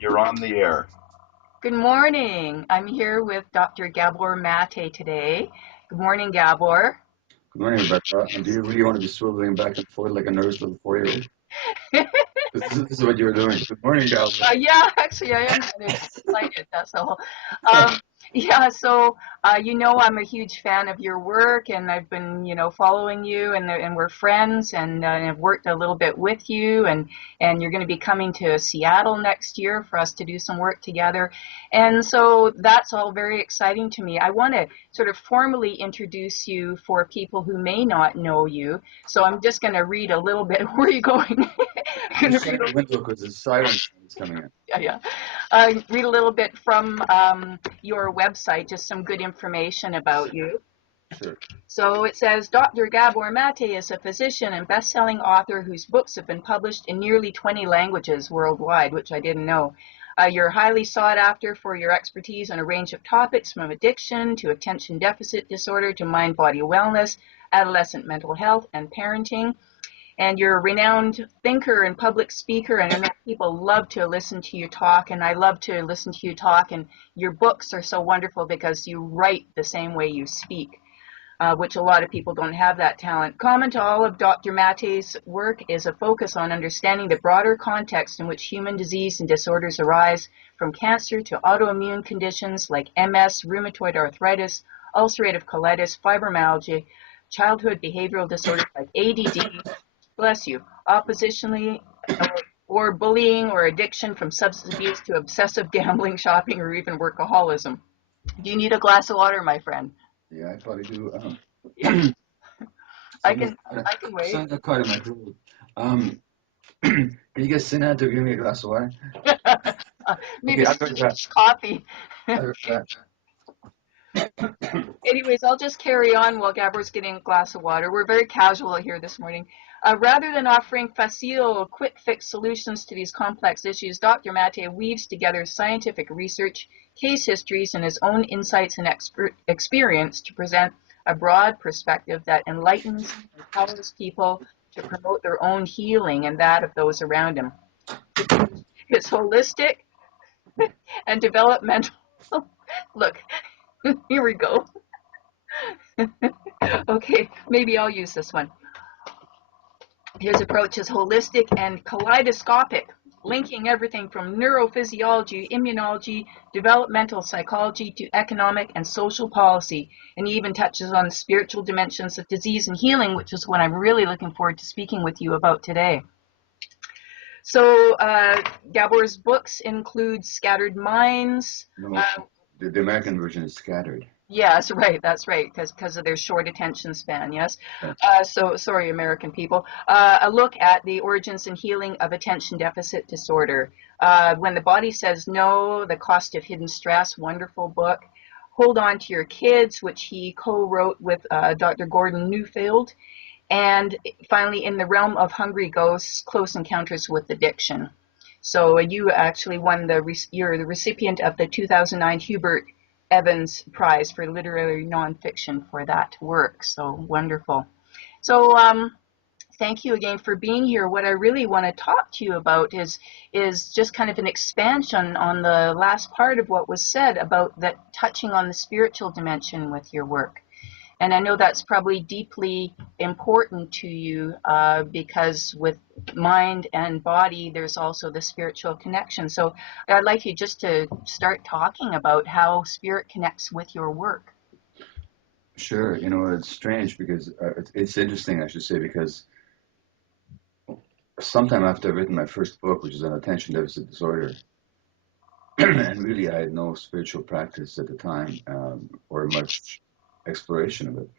You're on the air. Good morning. I'm here with Dr. Gabor Mate today. Good morning, Gabor. Good morning, Rebecca. And do you really want to be swiveling back and forth like a nervous little 4-year-old? This is what you're doing. Good morning, Gal. Yeah, actually, I am kind of excited. That's all. Um, yeah, so I'm a huge fan of your work, and I've been, following you, and we're friends, and I've worked a little bit with you, and you're going to be coming to Seattle next year for us to do some work together, and so that's all very exciting to me. I want to sort of formally introduce you for people who may not know you. So I'm just going to read a little bit. Where are you going? I'm going Just to shut read the window because the silence is coming in. yeah, yeah. Read a little bit from your website, just some good information about you. Sure. So it says Dr. Gabor Mate is a physician and best-selling author whose books have been published in nearly 20 languages worldwide, which I didn't know. You're highly sought after for your expertise on a range of topics from addiction to attention deficit disorder to mind-body wellness, adolescent mental health, and parenting. And you're a renowned thinker and public speaker, and I know people love to listen to you talk, and I love to listen to you talk, and your books are so wonderful because you write the same way you speak, which a lot of people don't have that talent. Common to all of Dr. Mate's work is a focus on understanding the broader context in which human disease and disorders arise, from cancer to autoimmune conditions like MS, rheumatoid arthritis, ulcerative colitis, fibromyalgia, childhood behavioral disorders like ADD, bless you, oppositionally, or bullying or addiction, from substance abuse to obsessive gambling, shopping, or even workaholism. Do you need a glass of water, my friend? Yeah, I probably do. Yeah, I Something, can. I can wait. something got caught in my throat. Can you get Sinha to give me a glass of water? Maybe Okay, I'll some be right back. coffee. I'll be right back. Anyways, I'll just carry on while Gabor's getting a glass of water. We're very casual here this morning. Rather than offering facile, quick fix solutions to these complex issues, Dr. Mate weaves together scientific research, case histories, and his own insights and experience to present a broad perspective that enlightens and empowers people to promote their own healing and that of those around him. It's holistic and developmental. Look, here we go. Okay, maybe I'll use this one. His approach is holistic and kaleidoscopic, linking everything from neurophysiology, immunology, developmental psychology to economic and social policy. And he even touches on the spiritual dimensions of disease and healing, which is what I'm really looking forward to speaking with you about today. So, Gabor's books include Scattered Minds. No, the American version is scattered. Yes, right. That's right, because of their short attention span. Yes. Yeah. So sorry, American people. A look at the origins and healing of attention deficit disorder. When the body says no, the cost of hidden stress. Wonderful book. Hold on to your kids, which he co-wrote with Dr. Gordon Newfield. And finally, in the realm of hungry ghosts, close encounters with addiction. So you actually won you're the recipient of the 2009 Hubert Evans Prize for Literary Nonfiction for that work. So wonderful. So thank you again for being here. What I really want to talk to you about is just kind of an expansion on the last part of what was said about that touching on the spiritual dimension with your work. And I know that's probably deeply important to you because with mind and body, there's also the spiritual connection. So I'd like you just to start talking about how spirit connects with your work. Sure. It's strange because it's interesting, I should say, because sometime after I've written my first book, which is on attention deficit disorder, and really I had no spiritual practice at the time or much exploration of it.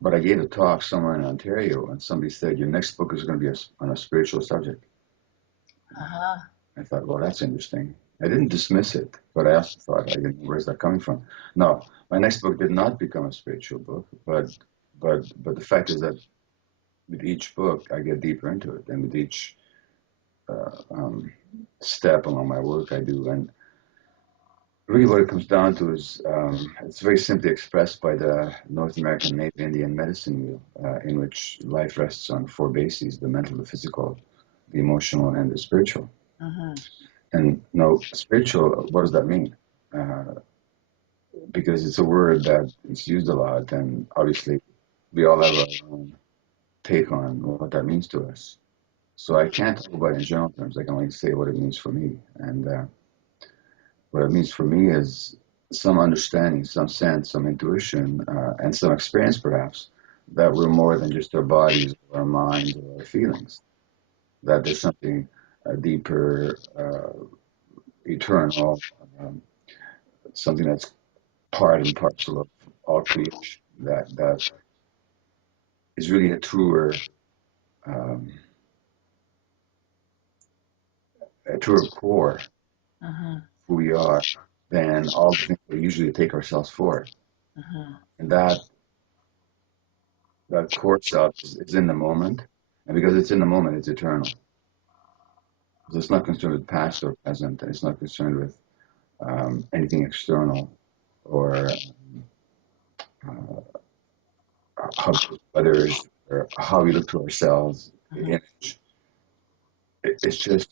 But I gave a talk somewhere in Ontario, and somebody said, "Your next book is going to be on a spiritual subject." Uh-huh. I thought, well, that's interesting. I didn't dismiss it, but I also thought, where's that coming from? No, my next book did not become a spiritual book, but the fact is that with each book, I get deeper into it, and with each uh, um, step along my work, I do. And really, what it comes down to is it's very simply expressed by the North American Native Indian medicine wheel, in which life rests on four bases: the mental, the physical, the emotional, and the spiritual. Uh-huh. And no, spiritual, what does that mean? Uh, because it's a word that is used a lot, and obviously we all have our own take on what that means to us. So I can't talk about it in general terms. I can only say what it means for me. And what it means for me is some understanding, some sense, some intuition, and some experience, perhaps, that we're more than just our bodies, or our minds, or our feelings. That there's something deeper, eternal, um, something that's part and parcel of all creation. That is really a um, truer core of Uh-huh. who we are than all the things we usually take ourselves for. Uh-huh. And that core self is in the moment, and because it's in the moment, it's eternal. So it's not concerned with past or present, and it's not concerned with anything external or how we look to others or how we look to ourselves. Uh-huh. It's just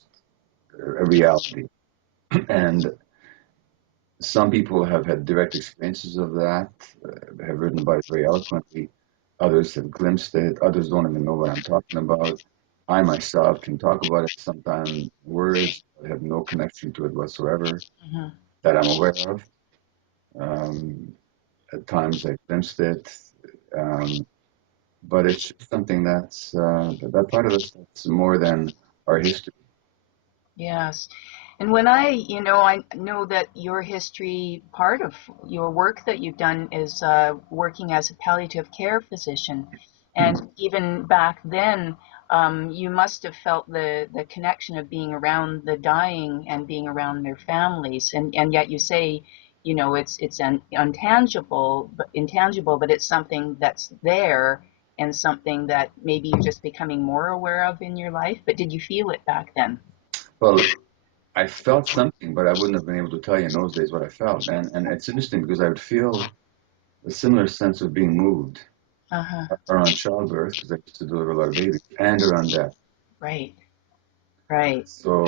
a reality, and some people have had direct experiences of that, have written about it very eloquently. Others have glimpsed it. Others don't even know what I'm talking about. I myself can talk about it sometimes in words, but have no connection to it whatsoever Uh-huh. that I'm aware of. Um, at times I glimpsed it, um, but it's just something that's that part of us that's more than our history. Yes. And I know that your history, part of your work that you've done is working as a palliative care physician. And even back then, you must have felt the connection of being around the dying and being around their families. And yet you say, it's intangible, but it's something that's there and something that maybe you're just becoming more aware of in your life. But did you feel it back then? Well, I felt something, but I wouldn't have been able to tell you in those days what I felt. And it's interesting because I would feel a similar sense of being moved Uh-huh. around childbirth because I used to deliver a lot of babies and around death. Right. Right. So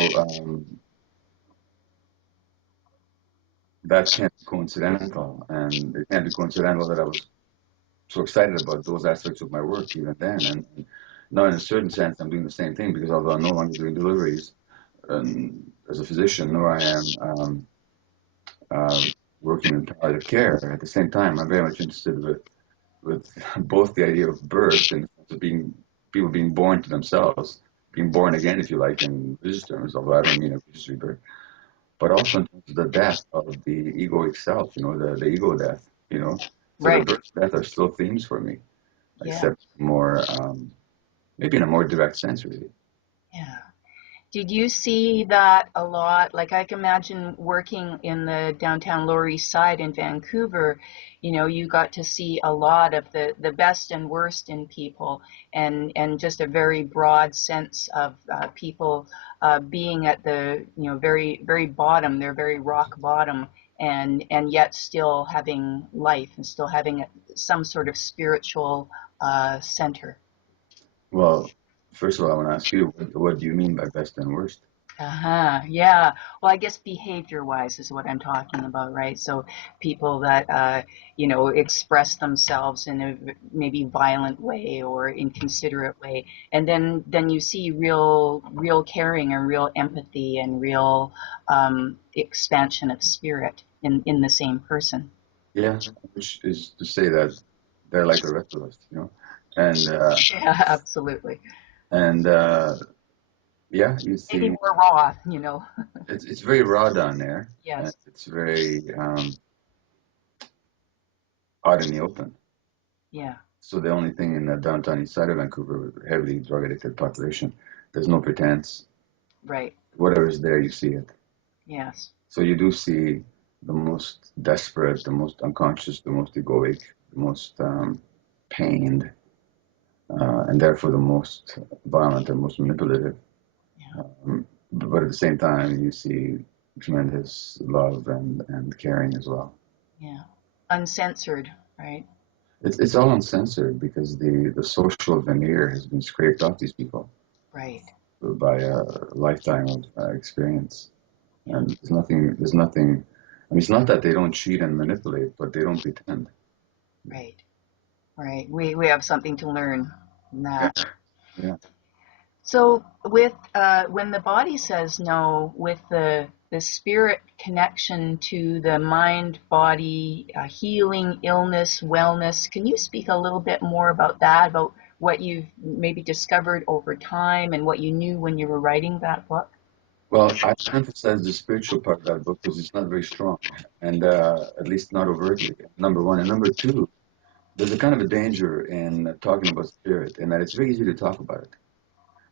that can't be coincidental, and it can't be coincidental that I was so excited about those aspects of my work even then. And now, in a certain sense, I'm doing the same thing because although I'm no longer doing deliveries as a physician, nor I am uh, working in palliative care, at the same time, I'm very much interested with both the idea of birth and the sense of being people being born to themselves, being born again, if you like, in religious terms, although I don't mean a religious rebirth, but also in terms of the death of the egoic self, the ego death, you know. So the Right. birth and death are still themes for me, Yeah. except more, maybe in a more direct sense, really. Yeah. Did you see that a lot? Like I can imagine working in the downtown Lower East Side in Vancouver, you got to see a lot of the best and worst in people and just a very broad sense of people being at the, very, very bottom, their very rock bottom and yet still having life and still having some sort of spiritual center. Well, first of all, I want to ask you, what do you mean by best and worst? Uh-huh. Yeah. Well, I guess behavior wise is what I'm talking about, right? So people that express themselves in a maybe violent way or inconsiderate way. And then you see real caring and real empathy and real expansion of spirit in the same person. Yeah, which is to say that they're like the rest of us, and Yeah, absolutely. and yeah, you Maybe see, more raw, it's very raw down there, and Yes. it's very out in the open. Yeah. So the only thing in the downtown east side of Vancouver, with a heavily drug addicted population, there's no pretense. Right. Whatever's there, you see it. Yes. So you do see the most desperate, the most unconscious, the most egoic, the most pained, and therefore the most violent and most manipulative. Yeah. But at the same time, you see tremendous love and caring as well. Yeah. Uncensored, right? It's all uncensored because the social veneer has been scraped off these people Right. by a lifetime of experience. And there's nothing, I mean, it's not that they don't cheat and manipulate, but they don't pretend. Right. Right. We have something to learn in Yeah, that. yeah. So with when the body says no, with the spirit connection to the mind body healing, illness, wellness, can you speak a little bit more about that, about what you've maybe discovered over time and what you knew when you were writing that book? Well, I emphasize the spiritual part of that book because it's not very strong, and at least not overtly. Number one, and number two, there's a kind of a danger in talking about spirit, in that it's very easy to talk about it.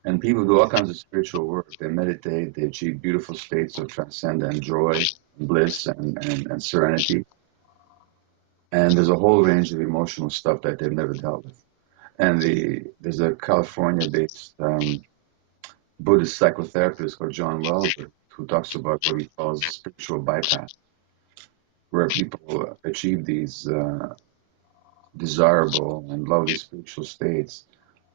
And people do all kinds of spiritual work. They meditate, they achieve beautiful states of transcendent joy, bliss, and serenity. And there's a whole range of emotional stuff that they've never dealt with. And there's a California-based Buddhist psychotherapist called John Welber who talks about what he calls spiritual bypass, where people achieve these desirable and lovely spiritual states,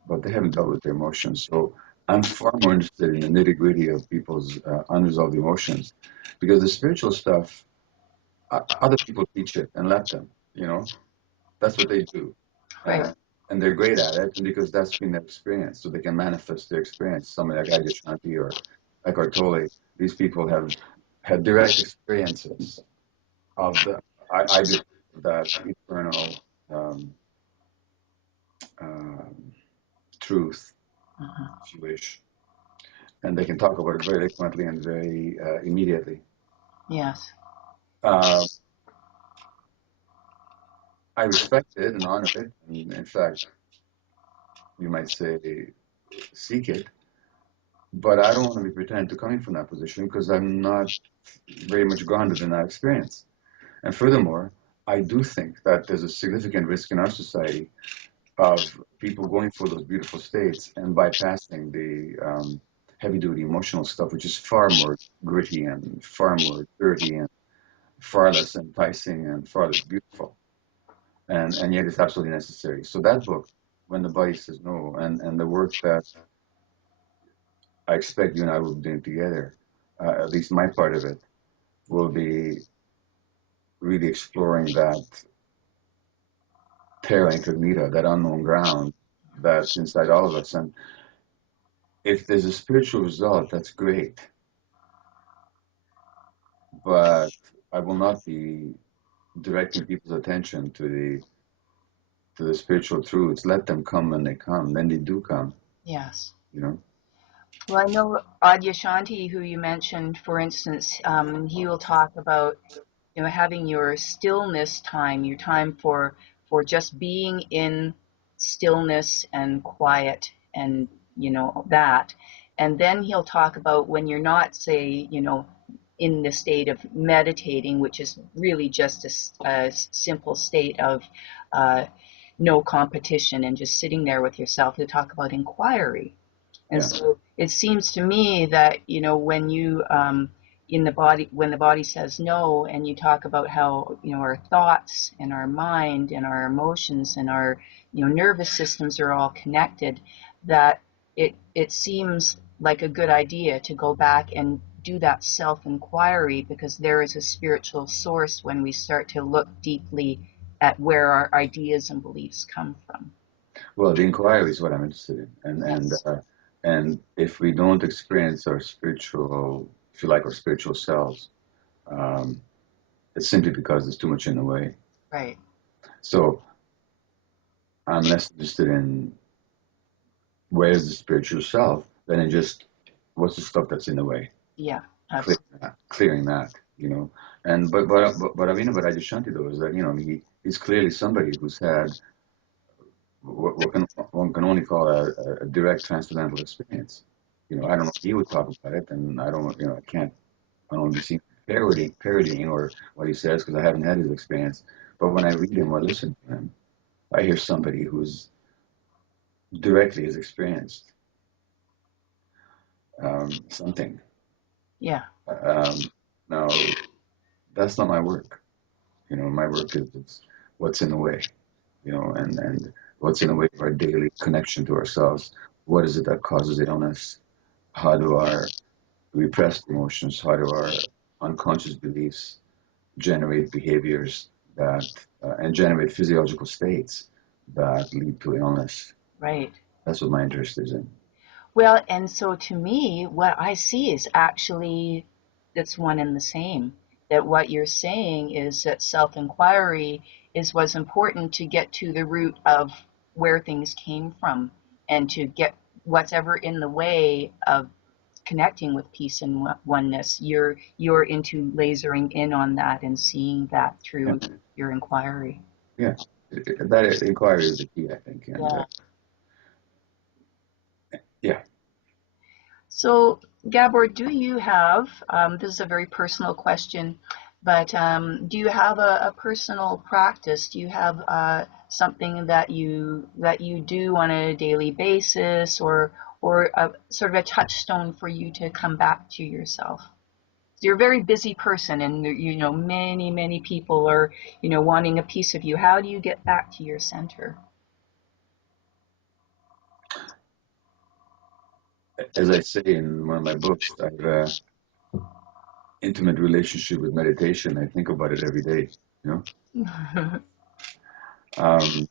but they haven't dealt with their emotions. So I'm far more interested in the nitty gritty of people's unresolved emotions, because the spiritual stuff, other people teach it and let them, you know, that's what they do. Right. Uh, and they're great at it, and because that's been their experience, so they can manifest their experience. Somebody like Adyashanti or Eckhart Tolle, these people have had direct experiences of the, I do, that eternal um, um, truth, Mhm. if you wish, and they can talk about it very eloquently and very immediately. Yes. Uh, I respect it and honor it, and in fact, you might say seek it, but I don't want to be pretending to coming from that position because I'm not very much grounded in that experience. And furthermore, I do think that there's a significant risk in our society of people going for those beautiful states and bypassing the heavy duty emotional stuff, which is far more gritty and far more dirty and far less enticing and far less beautiful. And yet it's absolutely necessary. So that book, When the Body Says No, and the work that I expect you and I will be doing together, at least my part of it, will be really exploring that terra incognita, that unknown ground that's inside all of us. And if there's a spiritual result, that's great. But I will not be directing people's attention to the spiritual truths. Let them come when they come. Then they do come, Yes. you know. Well, I know Adyashanti, who you mentioned, for instance, he will talk about having your stillness time, your time for just being in stillness and quiet and that. And then he'll talk about when you're not, say, in the state of meditating, which is really just a simple state of uh, no competition and just sitting there with yourself. He'll talk about inquiry. And Yeah, so it seems to me that, when you, in the body, when the body says no, and you talk about how, our thoughts and our mind and our emotions and our, nervous systems are all connected, that it seems like a good idea to go back and do that self-inquiry, because there is a spiritual source when we start to look deeply at where our ideas and beliefs come from. well, the inquiry is what I'm interested in, Yes. and if we don't experience our spiritual, if you like, our spiritual selves, um, it's simply because there's too much in the way. Right. So I'm less interested in where's the spiritual self than in just what's the stuff that's in the way, Yeah, clearing absolutely. clearing that, you know. And but I mean about Adyashanti though is that he's clearly somebody who's had what one can only call a direct transcendental experience. You know, I don't know if he would talk about it, and I don't, I don't want to be seen parodying or what he says because I haven't had his experience. But when I read him or listen to him, I hear somebody who's directly has experienced something. Yeah. Um, Now, that's not my work. You know, my work is what's in the way. You know, and what's in the way of our daily connection to ourselves. What is it that causes illness? How do our repressed emotions, how do our unconscious beliefs generate behaviors that and generate physiological states that lead to illness. Right. That's what my interest is in. Well, and so to me, what I see is actually it's one and the same. That what you're saying is that self-inquiry is what's important to get to the root of where things came from and to get what's ever in the way of connecting with peace and oneness. You're into lasering in on that and seeing that Yeah, through your inquiry. yeah. That inquiry is the key, I think. And Yeah. yeah, So, Gabor, do you have, this is a very personal question, but do you have a personal practice? Do you have something that you do on a daily basis or a, sort of a touchstone for you to come back to yourself? You're a very busy person and you know many people are wanting a piece of you. How do you get back to your center? as I say in one of my books, I have an intimate relationship with meditation. I think about it every day. You know, um,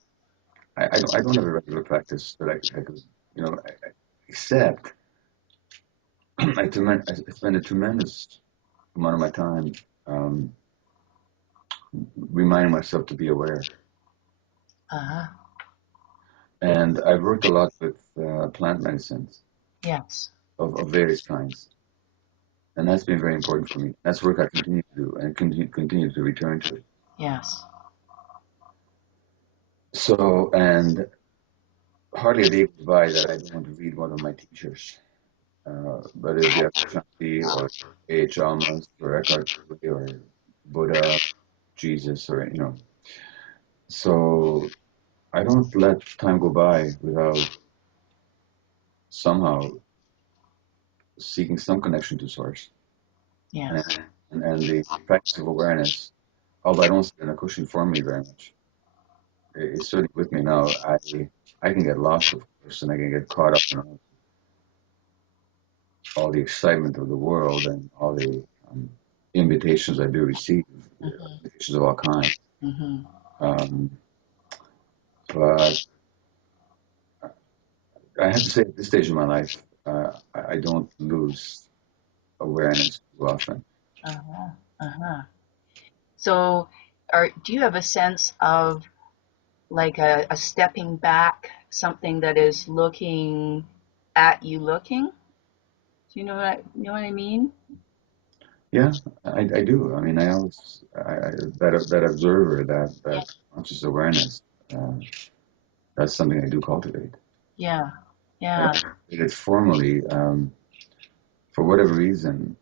I don't have a regular practice that I could, you know, except I spend a tremendous amount of my time um, reminding myself to be aware. Uh-huh. And I've worked a lot with plant medicines Yes. of various kinds. And that's been very important for me. That's work I continue to do and continue to return to. Yes. So, and hardly a day goes by that I don't want to read one of my teachers, whether it be Shanti or A.H. Almas or Eckhart Tolle or Buddha, Jesus, or, you know. So I don't let time go by without somehow seeking some connection to source. And, Yes. and the practice of awareness, although I don't sit in a cushion for me very much, it's certainly with me now. I can get lost, of course, and I can get caught up in all the excitement of the world and all the invitations I do receive, Mm-hmm. invitations of all kinds. Mm-hmm. Um, but I have to say, at this stage of my life, I don't lose awareness too often. Uh-huh. Uh-huh. So, do you have a sense of like a stepping back, something that is looking at you looking? Do you know what I mean? Yeah, I do. I mean, I always that observer, Yeah. that conscious awareness. Uh, that's something I do cultivate. Yeah. I Yeah. don't cultivate it formally. For whatever reason,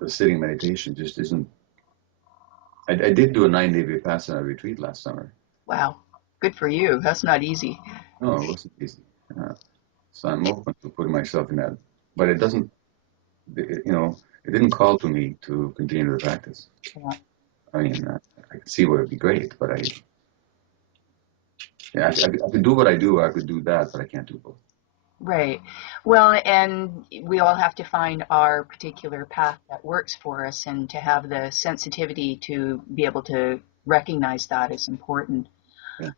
the sitting meditation just isn't. I did do a 9-day Vipassana retreat last summer. Wow. Good for you. That's not easy. No, it wasn't easy. Uh, so I'm open to putting myself in that, but it doesn't. You know, it didn't call to me to continue the practice. Yeah. I mean, I could see where it'd be great, but yeah, I could do what I do. I could do that, but I can't do both. Right. Well, and we all have to find our particular path that works for us, and to have the sensitivity to be able to recognize that is important. Yeah,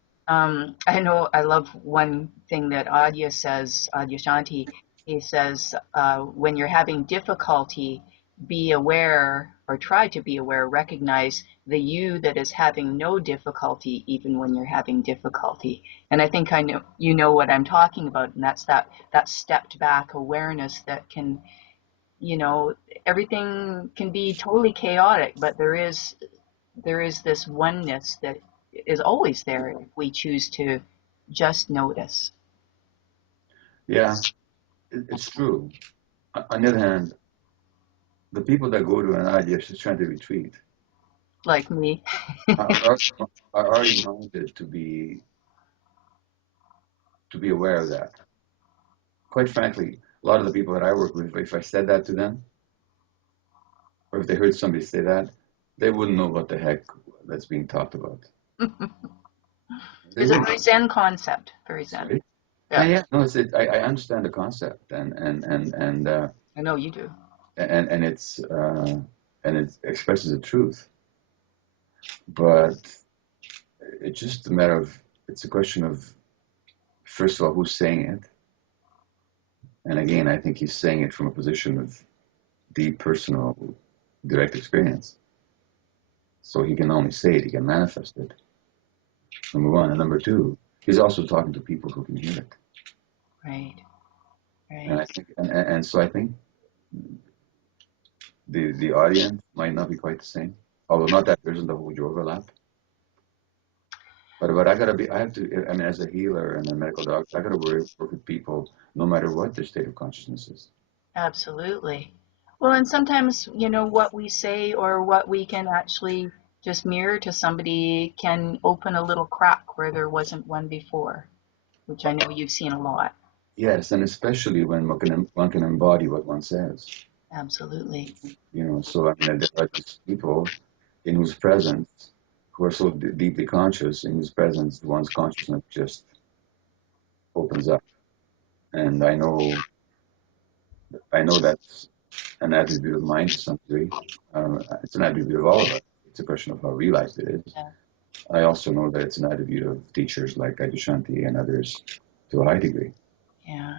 I know I love one thing that Adya says, Adya Shanti, he says, when you're having difficulty, be aware or try to be aware, recognize the you that is having no difficulty even when you're having difficulty. And I think I know you know what I'm talking about, and that's that stepped back awareness that can, you know, everything can be totally chaotic, but there is this oneness that is always there if we choose to just notice. yeah, it's true. On the other hand, the people that go to an IDF trying to retreat Like me. are, are already minded to be aware of that. Quite frankly, a lot of the people that I work with, if I said that to them, or if they heard somebody say that, they wouldn't know what the heck that's being talked about. They It's a wouldn't. very Zen concept, very Zen, Sorry? Yeah, Yeah, yeah. No, I understand the concept, I know you do. and it expresses the truth, but it's just a matter of it's a question of first of all who's saying it, and again, I think he's saying it from a position of deep personal, direct experience. So he can only say it, he can manifest it. Number one, and number two, he's also talking to people who can hear it, Right, and right. I think, and so I think the audience might not be quite the same, although not that there isn't a huge overlap. But I have to, I mean, as a healer and a medical doctor, I gotta work with people no matter what their state of consciousness is. Absolutely. Well, and sometimes, what we say or what we can actually just mirror to somebody can open a little crack where there wasn't one before, which I know you've seen a lot. Yes, and especially when one can embody what one says. Absolutely. So I mean, there are these people in whose presence, who are so deeply conscious, in whose presence one's consciousness just opens up. And I know that's an attribute of mine to some degree. It's an attribute of all of us. It's a question of how realized it is. Yeah. I also know that it's an attribute of teachers like Adyashanti and others to a high degree. Yeah.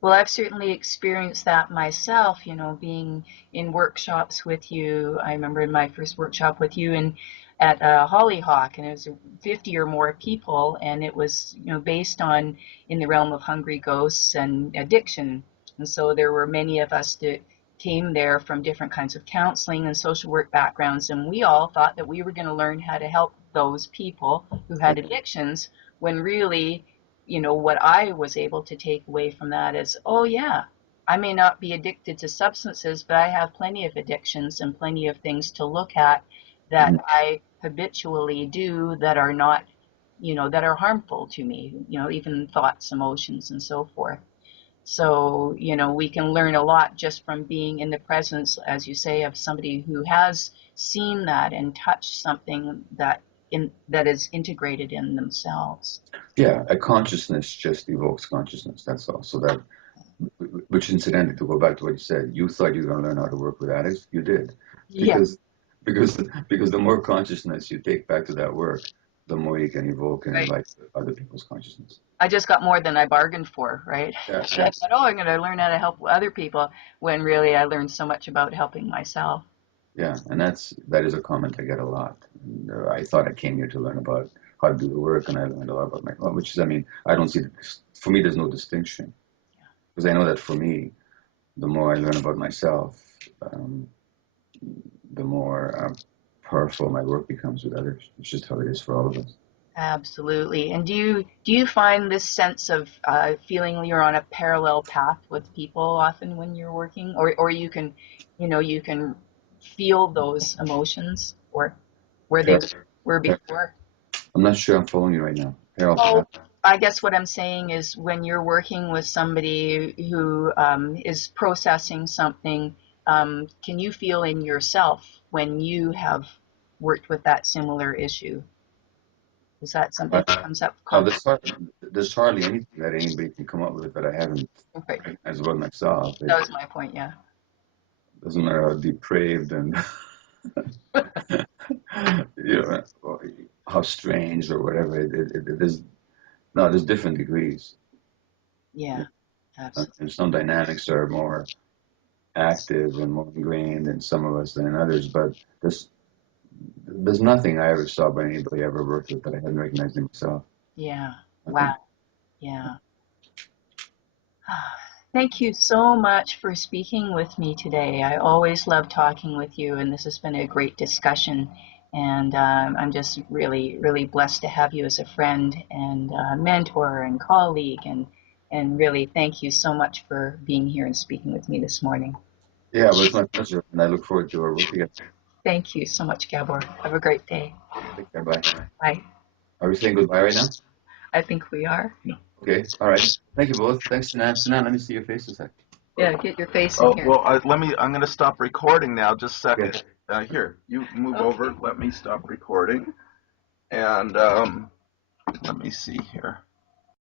Well, I've certainly experienced that myself, being in workshops with you. I remember in my first workshop with you and at Hollyhock, and it was 50 or more people, and it was, based on in the realm of hungry ghosts and addiction. And so there were many of us that came there from different kinds of counseling and social work backgrounds, and we all thought that we were going to learn how to help those people who had addictions when really what I was able to take away from that is, oh yeah, I may not be addicted to substances, but I have plenty of addictions and plenty of things to look at that Mhm. I habitually do that are not, that are harmful to me, even thoughts, emotions, and so forth. So, we can learn a lot just from being in the presence, as you say, of somebody who has seen that and touched something that is integrated in themselves. Yeah, a consciousness just evokes consciousness. That's all. So that, which incidentally, to go back to what you said, you thought you were going to learn how to work with addicts. You did, Yeah. because because because the more consciousness you take back to that work, the more you can evoke and Right. invite other people's consciousness. I just got more than I bargained for, right? Yeah, I yeah, thought, oh, I'm going to learn how to help other people when really I learned so much about helping myself. yeah. And that is a comment I get a lot. And, I thought I came here to learn about how to do the work, and I learned a lot about my, well, which is, I mean, I don't see for me. There's no distinction because I know that for me, the more I learn about myself, um, the more powerful my work becomes with others. It's just how it is for all of us. Absolutely. And do you find this sense of feeling you're on a parallel path with people often when you're working, or you can feel those emotions or where they Par- were par- before? I'm not sure I'm following you right now. Harold Oh, Path. I guess what I'm saying is when you're working with somebody who is processing something, can you feel in yourself when you have worked with that similar issue? Is that something that comes up No, consciously? there's hardly anything that anybody can come up with that I haven't Okay, recognized about myself. that It was my point. Yeah. doesn't matter how depraved and or how strange or whatever. It is. No, there's different degrees. Yeah. Absolutely. And some dynamics are more active and more ingrained in some of us than in others. But there's nothing I ever saw by anybody I ever worked with that I hadn't recognized in myself. Yeah. Wow. Nothing. Yeah. Thank you so much for speaking with me today. I always love talking with you, and this has been a great discussion. And I'm just really, really blessed to have you as a friend and mentor and colleague. And really, thank you so much for being here and speaking with me this morning. Yeah, well, it's my pleasure, and I look forward to our work together. Thank you so much, Gabor. Have a great day. Take care. Bye. Bye. Are we saying goodbye right now? I think we are. Okay. All right. Thank you both. Thanks, Sinan. Sinan, let me see your face a sec. Yeah, get your face in Oh, here. well, I'm going to stop recording now. Just a Okay. second. Here, you move Okay. over. Let me stop recording. And let me see here.